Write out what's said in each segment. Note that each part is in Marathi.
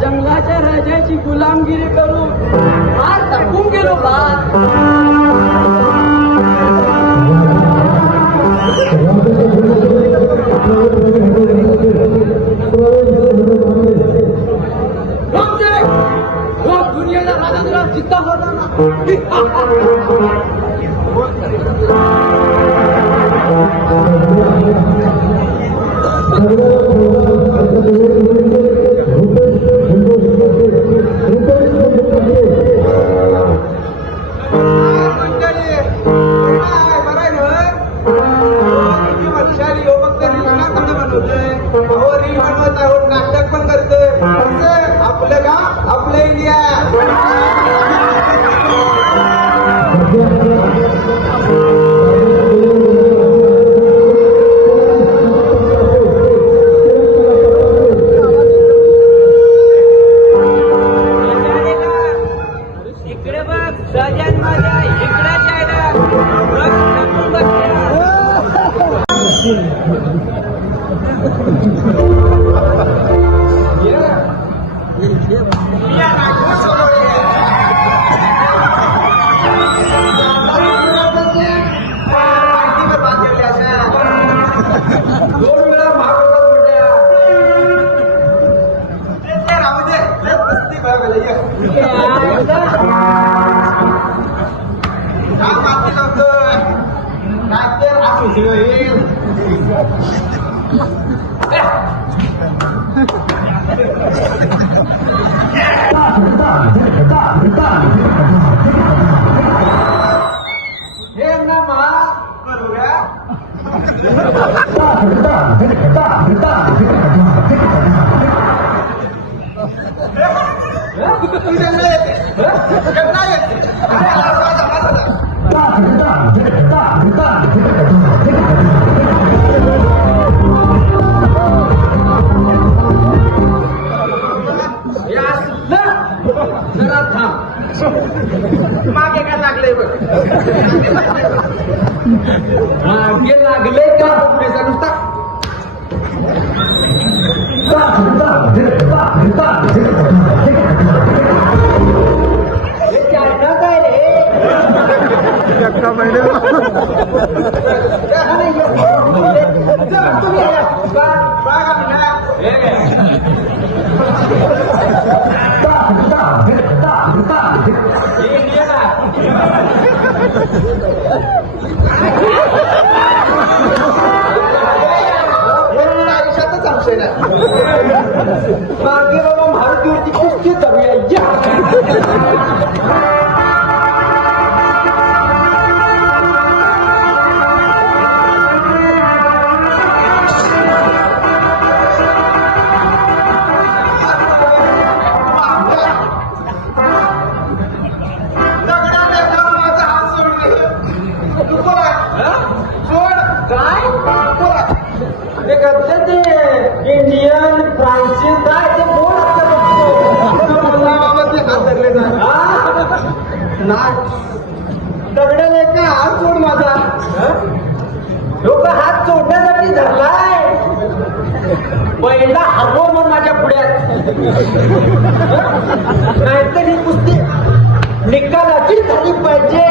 जंगलाच्या राजाची गुलामगिरी करून फार थकून गेलो बा. दुनियाला राजा जिद्दा होता ना. नाटक पण करतोय आपलं का आपलं इंडिया. तुम्ही आयुष्यातच आमचे ना मागे बाबा भारतीवरती कुस्ती करूया इंडियन फ्रान्सिस काय ते बोल दगडाला का हात सोड माझा लोक हात सोडण्यासाठी धरलाय पहिला हरवो म्हणून माझ्या पुढ्यात नाहीतर ही कुस्ती निकालाची झाली पाहिजे.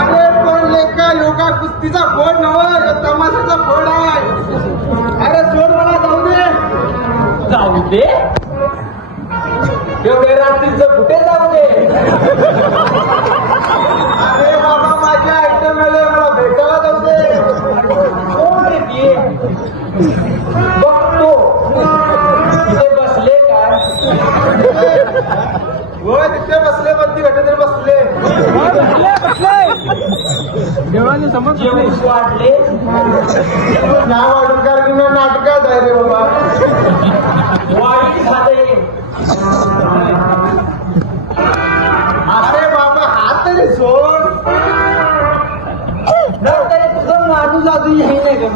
अरे पण लेका योगा कुस्तीचा फोड नव्हे तमाशाचा फोड आहे. अरे सोड मला जाऊ दे. जाऊ दे एवढ्या रात्रीचं कुठे जाऊ दे. अरे बाबा माझ्या आयटम मला भेटायला जाऊ दे. कोण येते बघतो तिथे बसले काय होय तिथे बसले पण ती घटनेत बसले देवाने समज वाढले नाव वाढूनकार नाटकात आहे रे बाबा वाईट झाले. अरे बाबा हात तरी सोड तरी तुझं माणूस अजून हे नाही का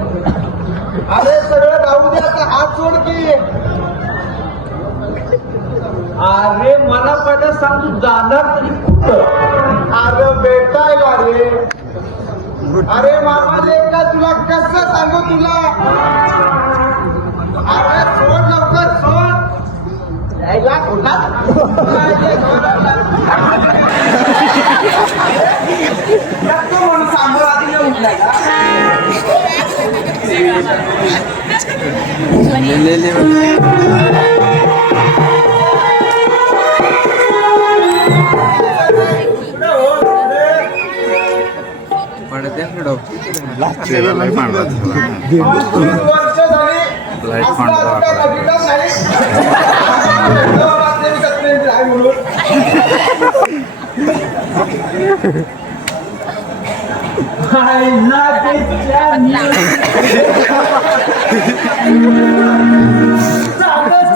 अरे सगळं राहू दे आता हात सोड की. अरे मला पहिलं सांग तू जाणार तरी कुठं. अरे भेटायला रे. अरे मामाले का तुला कसं सांगू तुला. अरे सोड लवकर सोड यायला कुठला म्हणून सांगू आधी उठलाय का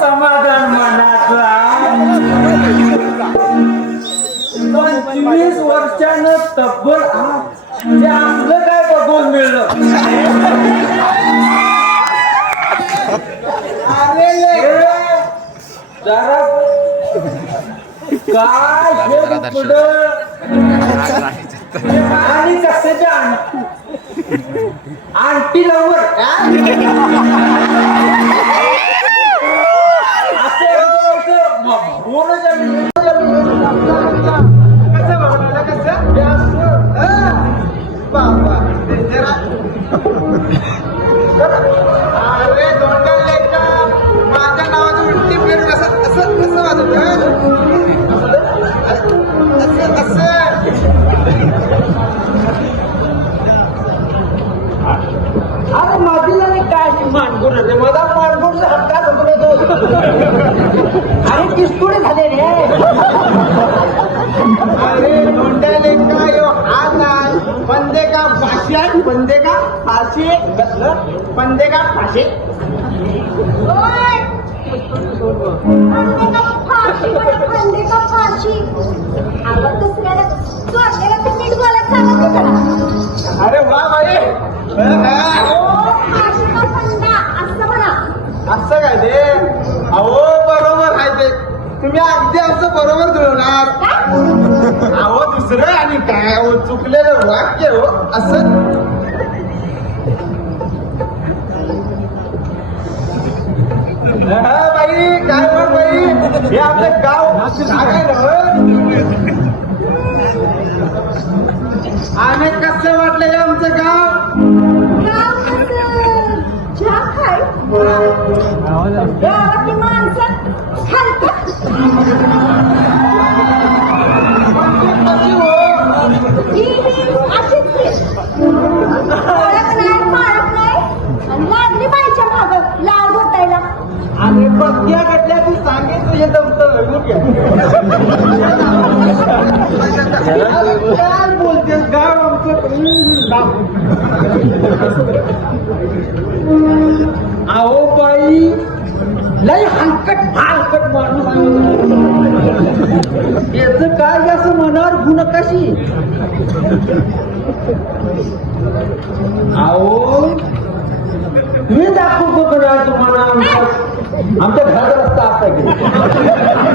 समाधान मनाचा 25 वर्षानं तब्बल ते आपलं काय बघून मिळलं. अरे जरा काय आणि कशाच्या आणटी लवकर असे बाबा अरे दोंडा लेका माझ्या नावाची उलटी प्लेट कसं कसं कसं वाजत असं अरे माझीला काय मानगुण आहे मला मानगुण हक्काच होतो अरे किस्तुडे झाले रे. अरे दोंडा लेका यो हात आहे बंदे का फाशी आहे बंदे का फाशी बंदे का फाशी अरे वा बाई असं काय ते अहो बरोबर आहे ते तुम्ही अगदी आमचं बरोबर जुळवणार. अहो दुसरं आणि काय हो चुकलेलं वाक्य हो असं बाई हे आपलं गाव सांगायला आणि कसं वाटलं आमचं गाव गावातली माणसं हलतात. अशीच ओळख नाही पाळत नाही आणि लागली बाईच्या माग लाल घोटायला. आणि बघ्या घडल्या ती सांगेल तुझे दमत काय बोलतेस गाव आमचं अहो बाई लय हलकट माणूस याच काय असं मनावर गुण कशी अहो मी दाखवतो का तुम्हाला आमच्या घराचा रस्ता असता की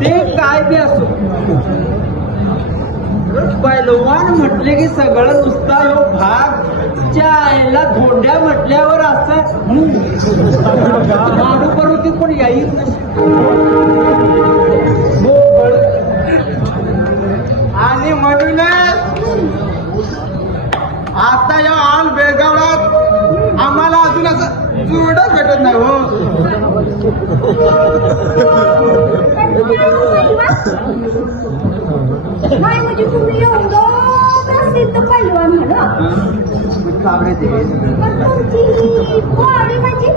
ते काय बी असो पैलवान म्हटले की सगळं नुसता हो भाग च्या आईला धोंड्या म्हटल्यावर असं माणू करू पण येईल आणि म्हणूनच आता या आल बेळगावात आम्हाला अजून असं जोडच भेटत नाही हो नाही म्हणजे तुम्ही एवढं प्रसिद्ध पैलवान झालं पण तुमची ही बॉडी म्हणजे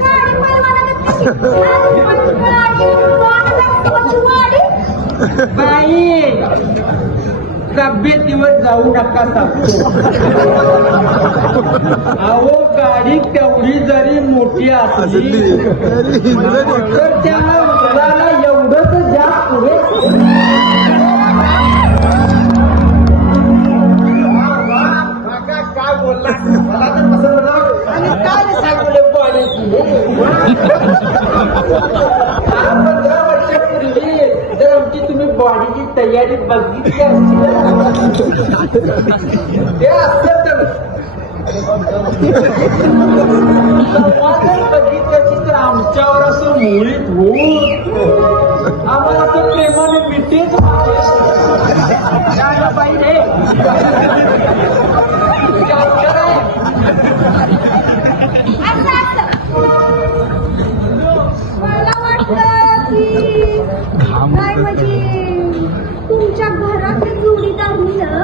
गाडी पैलवानागत कशी वाडी बाई तब्येतीवर जाऊ नका सांगतो अहो गाडी तेवढी जरी मोठी असली तर त्या मुलाला एवढंच जास्त पुढे काय बोलला मला तर कसं म्हणा आणि काय सांगले पाण्याची 15 वर्षापूर्वी जर आमची तुम्ही बॉडीची तयारी बघितली असती ते असत बघितल्याची तर आमच्यावर असं मोहित होऊन आम्हाला असं प्रेमाने मिठेच बाई रे मला वाटतं की काय म्हणजे तुमच्या घरातल्या जोडीदारीनं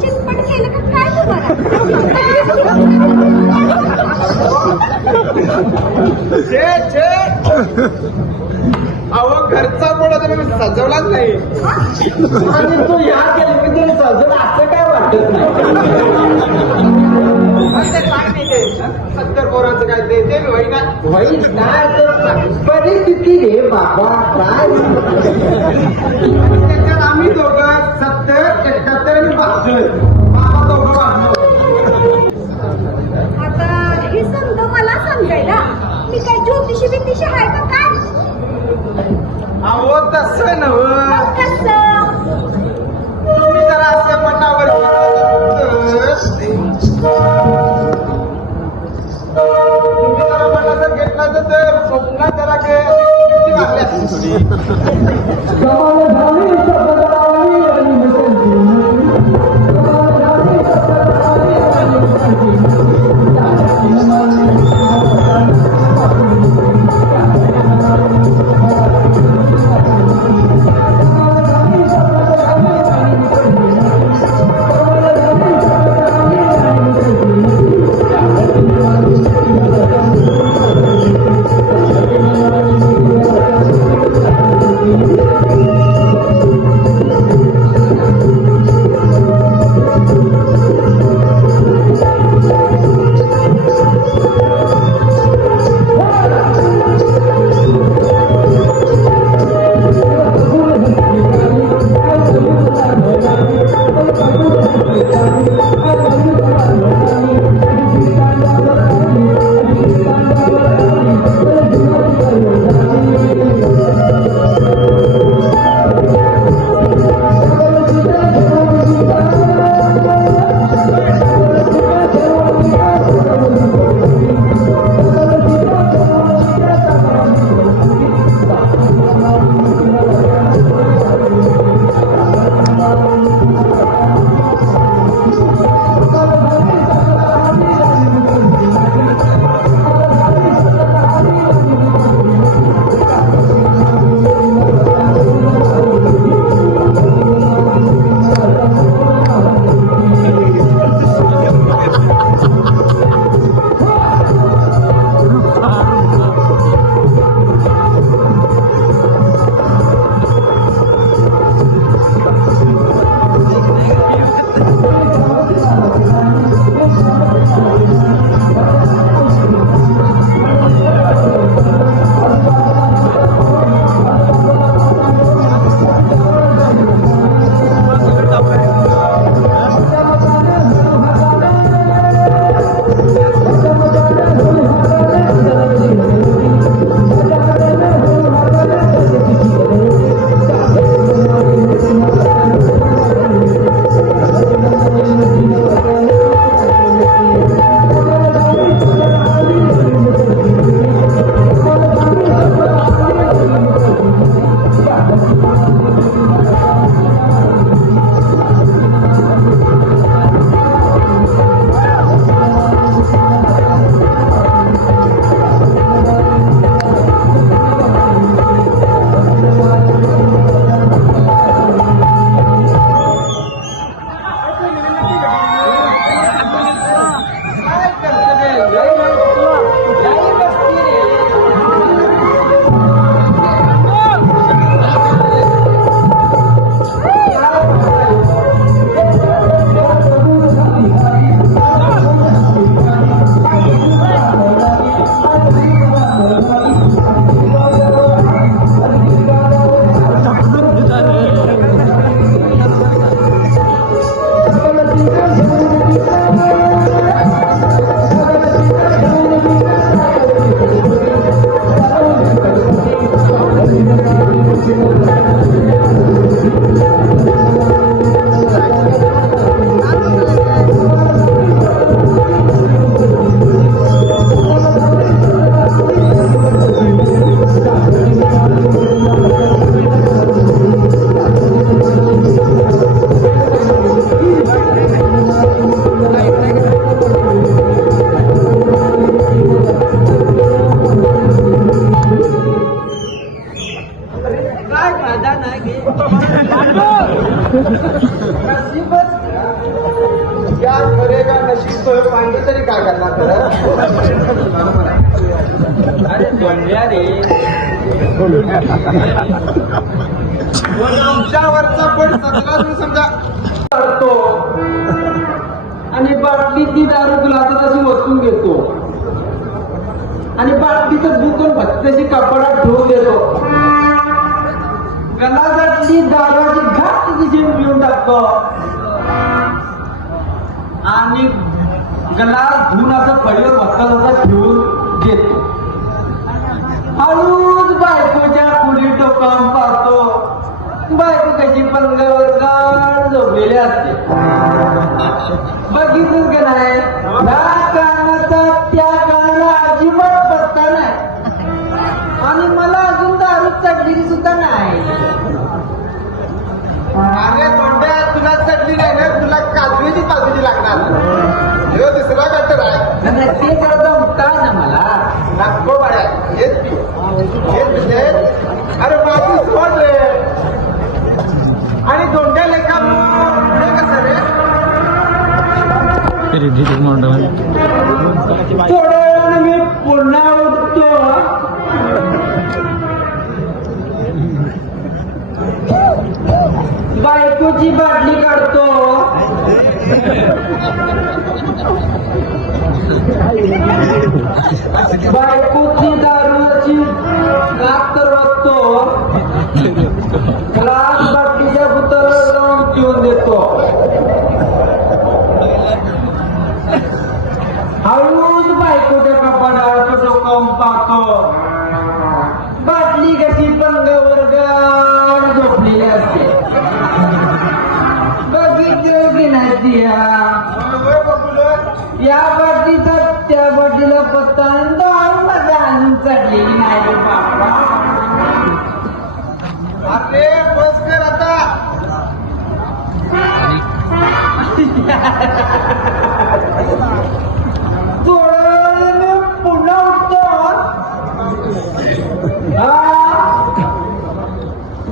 चिटपट केलं का काय अहो घरचा पोळा तर मी सजवलाच नाही आणि तो या केलं सजवला असं काय वाटत नाही 70 पोराचं काय ते होईल नाही परिस्थिती रे बाबा काय त्याच्यात आम्ही दोघं 70, 71 आणि 72 बाबा दोघं वाढलो आता हे समजा मला समजायला मी काय ज्योतिषी बिंदिशी आहे का काय अहो तसं नव्हं मग कसं तुम्ही जरा असं मनावर तुम्ही जरा मनाचं घेतलं तर स्वप्नात जरा फायदा नाही घे क्या करेगा नशीब तो पांडे तरी काय करणार अरे बोलल्या रे तुमच्यावरचा पण सगळा तुम्ही समजा करतो आणि बाटलीतली दारू ग्लासात अशी वस्तू घेतो आणि बाटलीचं दुकान भत्त्याची कपडात ठेवून देतो गलासातली दारूची घाट तिची पिऊन टाकतो आणि गलास धुवून असं फळीवर भक्कल असा ठेवून घेतो हळूच बायकोच्या पुढे टोकावून पाहतो बायको कशी पंगावर गाड झोपलेली असते बघितलं का नाही या कानाचा त्या कानाला अजिबात पत्ता नाही आणि मला अजून दारू चढलेली सुद्धा नाही अरे तोंड्या तुला चटली नाही ना तुला काजवीची ताजवी लागणार हे दुसरा गटर आहे नाही, ते करता काय ना मला नको बाळ्या अरे माझी सोड रे आणि दोंड्या लेखा हे कसं रे थोड्या वेळाने मी पुन्हा उठतो बायकोची बाटली काढतो बायकोची दारूची गात करवतो ग्लास बाटलीच्या बुताला लावून पिऊन देतो हळूच बायकोच्या कपाडावर डोकावून पाहतो बाटली कशी पंगावर गाड झोपलेली असते बघितलं की नाही तिया या बाटलीचा त्या बाटलीला पत्ता दारू मध्ये आणून चढलेली नाही रे बाबा अरे बस कर आता थोडं पुन्हा उठतो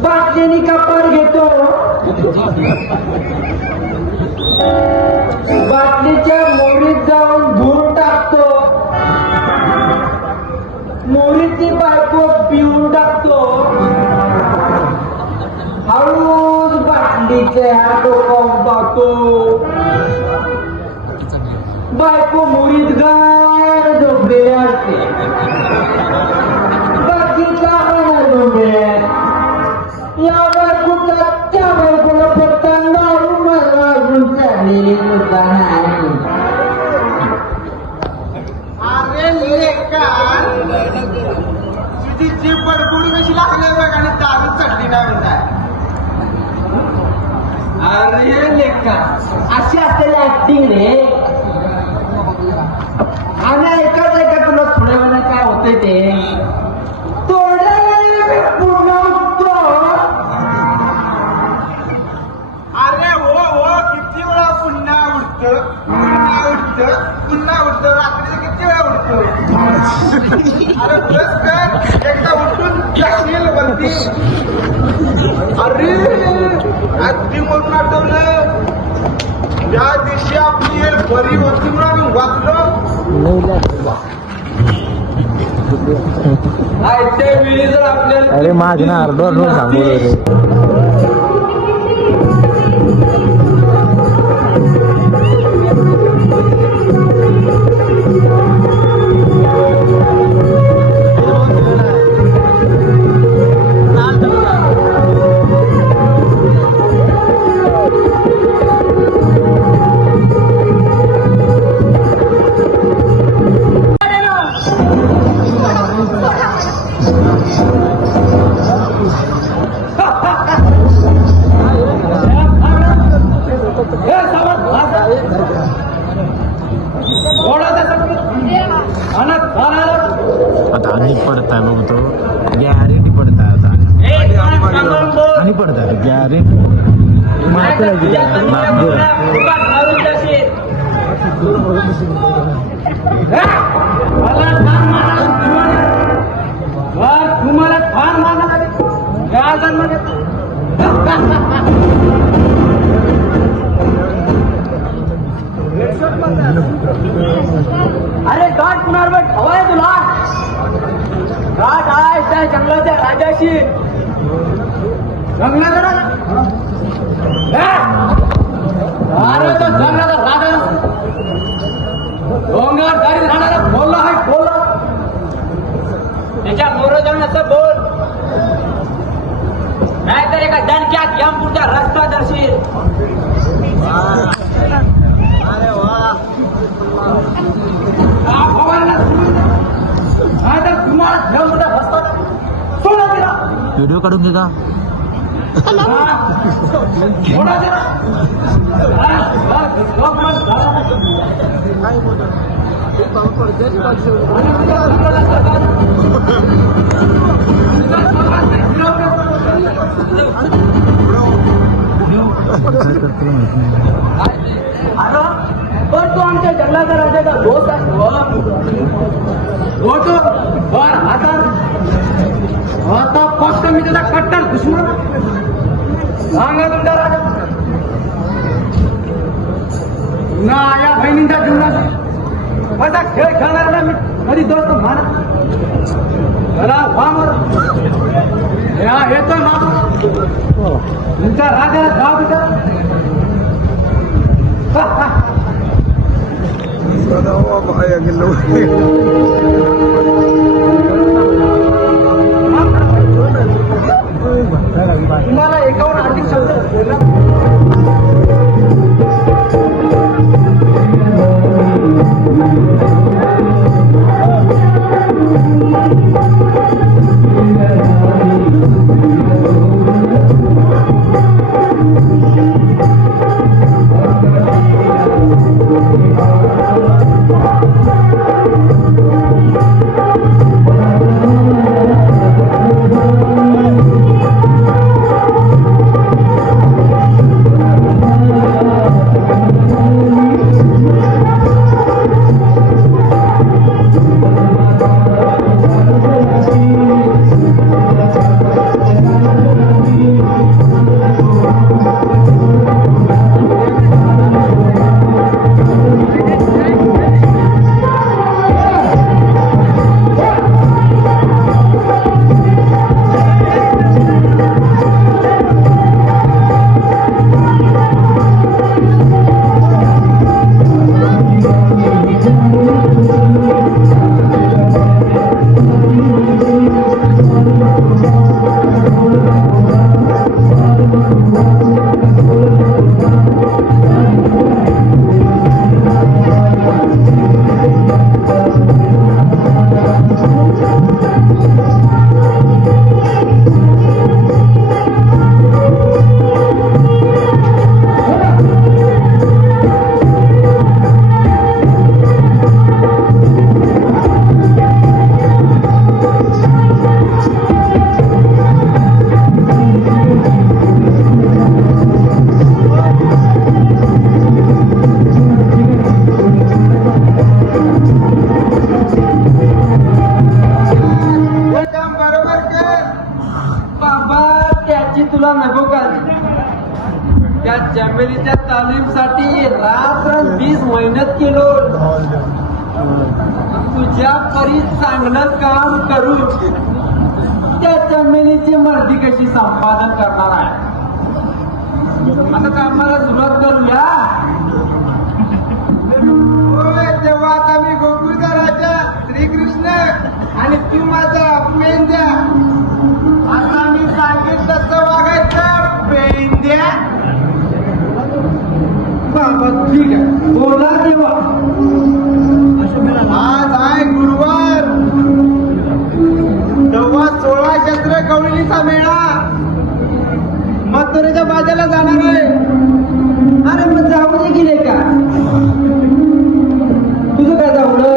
बाटलीने कपाट घेतो बाटलीच्या मोरीत जाऊन धुवून टाकतो मोरीची बायको पिऊन टाकतो हळूच बाटलीच्या डोकावून पाहतो बायको मोरीत गाड झोपलेली असते बाकी काय झोपले या बायकोचा त्या बायकोला फक्त दारू मला अजून चाललेली सुद्धा नाही अरे लेका तुझी जीभ बडबुडी कशी लागली बघ आणि दारू चढली नाही म्हणताय अरे लेका अशी असलेली ऍक्टिंग रे आणि ऐकत तुला थोड्या वेळा काय होतंय ते थोड्या वेळाने पूर्ण उठतो अरे हो किती वेळा पुन्हा उठत रात्रीचं किती वेळा उठतो अरे बस कर एकदा उठून जाशील वरती अरे ऍक्टिंग करून आठवलं त्या दिवशी आपली एक बरी होती म्हणून आम्ही वाचलो आयत्या वेळी जर आपल्याला अरे माझ ना अर्धवट सांगू रे आता आणि पडताय बघ तो गॅरेंटी पडताय आता आणि पडताय गॅरेंटी तुम्हाला ठाण मारणार अरे गाठ कुणावर हवाय तुला गाठ आहे त्या जंगलाच्या राजाशी जंगलाचा अरे तो जंगलाचा राजा डोंगर गाडी राहणारा बोलला आहे बोलला त्याच्या मोरजनाचं बोल नाहीतर एका दणक्यात यमपूरचा रस्ता दर्शील अरे वा व्हिडिओ काढून घे का पण तो आमच्या जंगलाचा राजाचा दोस्त आहे आता फक्त मी त्याचा कट्टर दुश्मन सांगा तुमचा राजा ना या बहिणींच्या जीवनात माझा खेळ खेळणाऱ्याला मी कधी दोस्त मानत येतो ना तुमच्या राजाला जाव विचार तुम्हाला एकावर अधिक शब्द तुला नको का त्या चमेलीच्या तालीमसाठी रात्र 20 मेहनत केलो तुझ्या परी चांगलं काम करून त्या चमेलीची मर्जी कशी संपादन करणार आहे आता कामाला सुरुवात करूया तेव्हा आता मी गोकुळचा राजा श्रीकृष्ण आणि तू माझा मेंद्या आता मी सांगितलं तसं वागायचं मेंद्या बाबा ठीक आहे बोला देवा आज आहे गुरुवार तेव्हा 16 चंद्र कवळीचा मेळा मथुरेच्या बाजाला जाणार आहे अरे मग जाऊ दे गेले का तुझं काय जावडं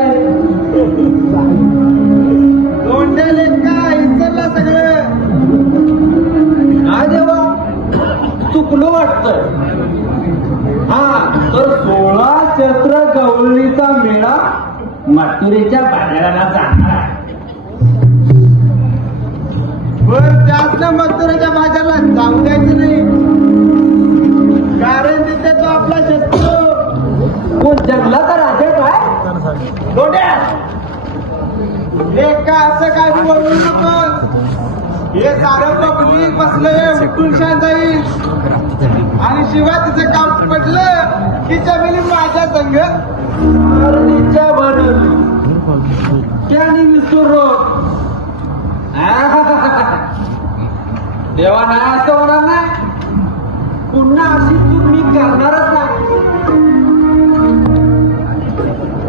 दोंड्याले का इचरला सगळं काय देवा चुकलो वाटतंय हा तर 16 चंद्र गवळीचा मेळा मथुरेच्या बाजाराला जाणार आहे बर त्यातल्या मथुरेच्या बाजारला जाऊ द्यायचं हे सारं पब्लिक बसलंय उठून शांत जाईल आणि शिवाय तिचं काम पडलं की जमिनी माझ्या संघ अर्धीच्या बनवली त्याने विसरू देवा नाही असं होणार नाही पुन्हा अशी चूक मी करणारच नाही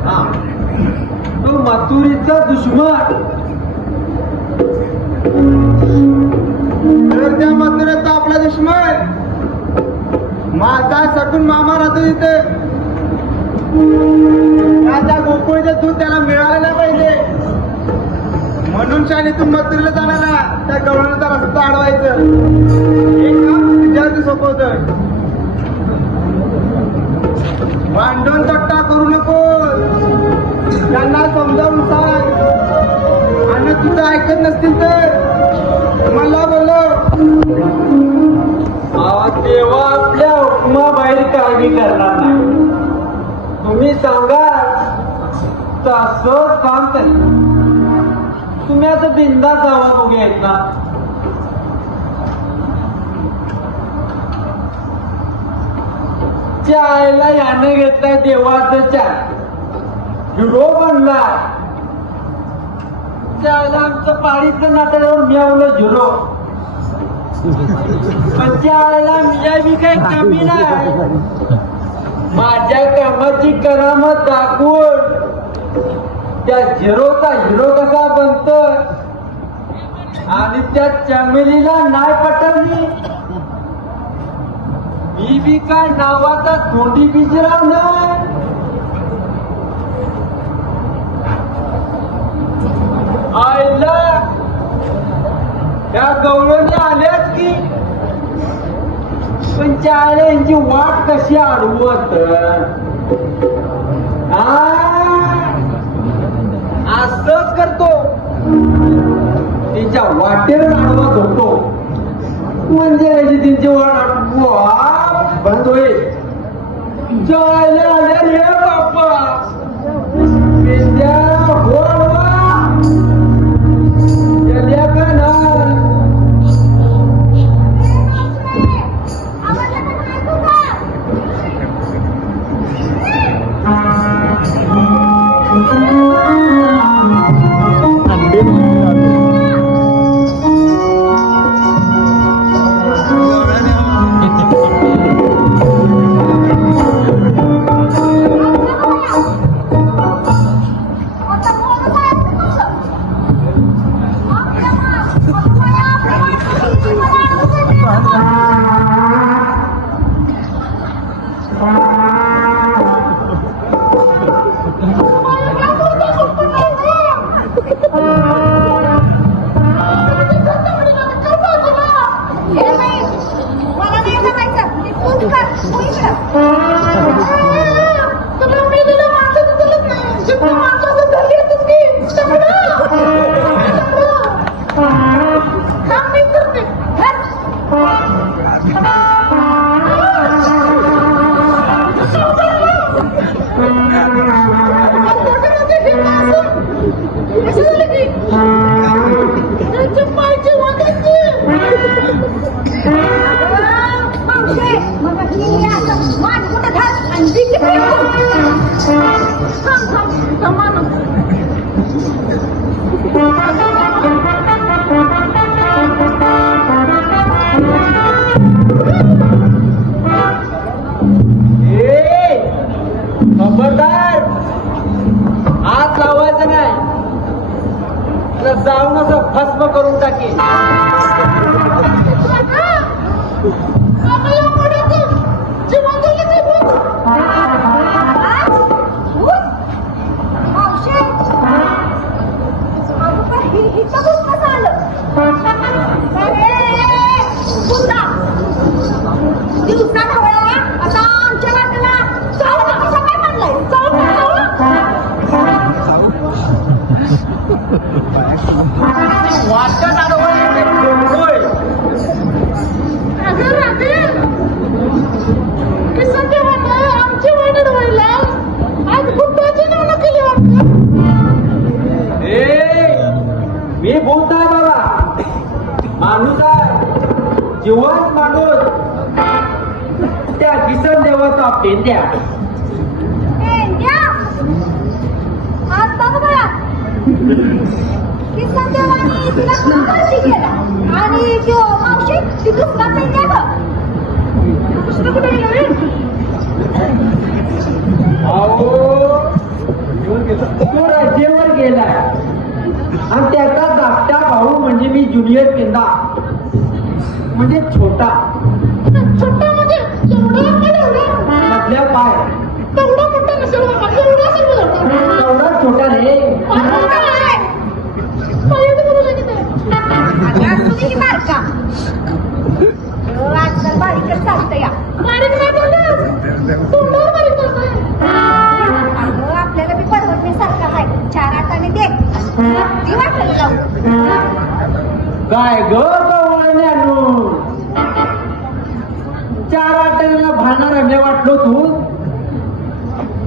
हा तो मथुरीचा दुश्मन तर त्या मंदिराचा आपला दुश्मन माझा सकून मामा राहतो इथे त्या गोकुळचं दूध त्याला मिळालं नाही पाहिजे म्हणून शाळेतून मथुरीला जाणारा त्या गवळणाचा रस्ता अडवायचं हे काम विद्यार्थी सोपवतोय भांडण तट्टा करू नको त्यांना समजावून सांग आणि तुझं ऐकत नसतील तर मला बोलव तेव्हा आपल्या हुकमाबाहेर काळजी करणार नाही तुम्ही सांगा तसं काम करेल तुम्ही आता बिंदास जावा बघूया ना चायला याने घेतलाय देवाचं चाय हिरो बनला चायला आमचं पाडीचं नाटकावर मिळवलं झिरो पण त्यावेळेला मी बी काही कमी नाही माझ्या कामाची करामत दाखवून त्या झिरोचा हिरो कसा बनतोय आणि त्या चमेलीला नाही पटवली मी बी काय नावाचा तोंडी बिजराव नाही आईला त्या गवळणी आल्याच की पण चाले यांची वाट कशी अडवत असंच करतो त्यांच्या वाटेवर अडवत होतो म्हणजे त्यांची वाट बंद होईल चाले आल्या रे बाप्पा खबरदार हात लावायचं नाही जाऊन असं भस्म करून टाकेल अगं जिवंत माणूस त्या किसन देवाचा पेंड्या आता बघा किसन देवानी तिला कामाशी गेला आणि तो मावशी ती दुसरा पेंड्या बघ दुसरं कुठे गेलं रे तो राज्यावर गेलाय आणि त्याचा धाकटा भाऊ म्हणजे मी ज्युनियर पेंदा म्हणजे छोटा छोटा म्हणजे मधल्या पाय तेवढा मोठा नसेल बाबा तेवढा असेल तेवढा छोटा रे आजकाल बारीकच चालतं या बारीक नाही आपल्याला बी परवडण्यासारखं आहे 4 आठाने दे ती वाटलं लावू काय ग गवळण्यानू 4 आठवड्याला भांडणार रमले वाटलो तू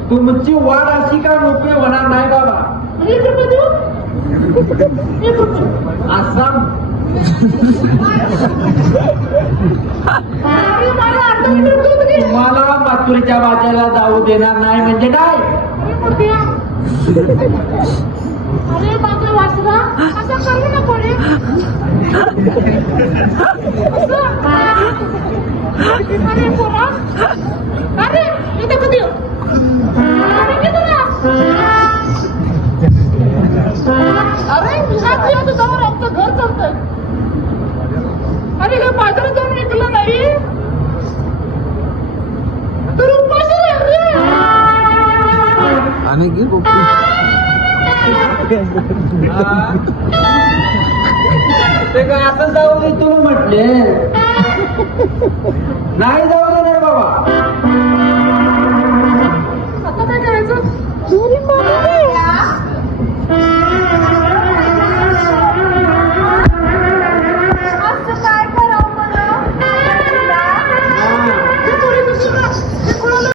तुमची वाढ अशी का मोकळी होणार नाही बाबा आसाम तुम्हाला माथुरीच्या बाजारला जाऊ देणार नाही म्हणजे काय अरे बापरे वाचला असं करू नको रे अरे पोरा अरे इथे कधी अरे तुझ्यावर आमचं घर चालतंय आणि हे बाजारात जाऊन निघलं नाही तर उपाशी आणि की ते काय असं जाऊ दे तुला म्हटले नाही जाऊ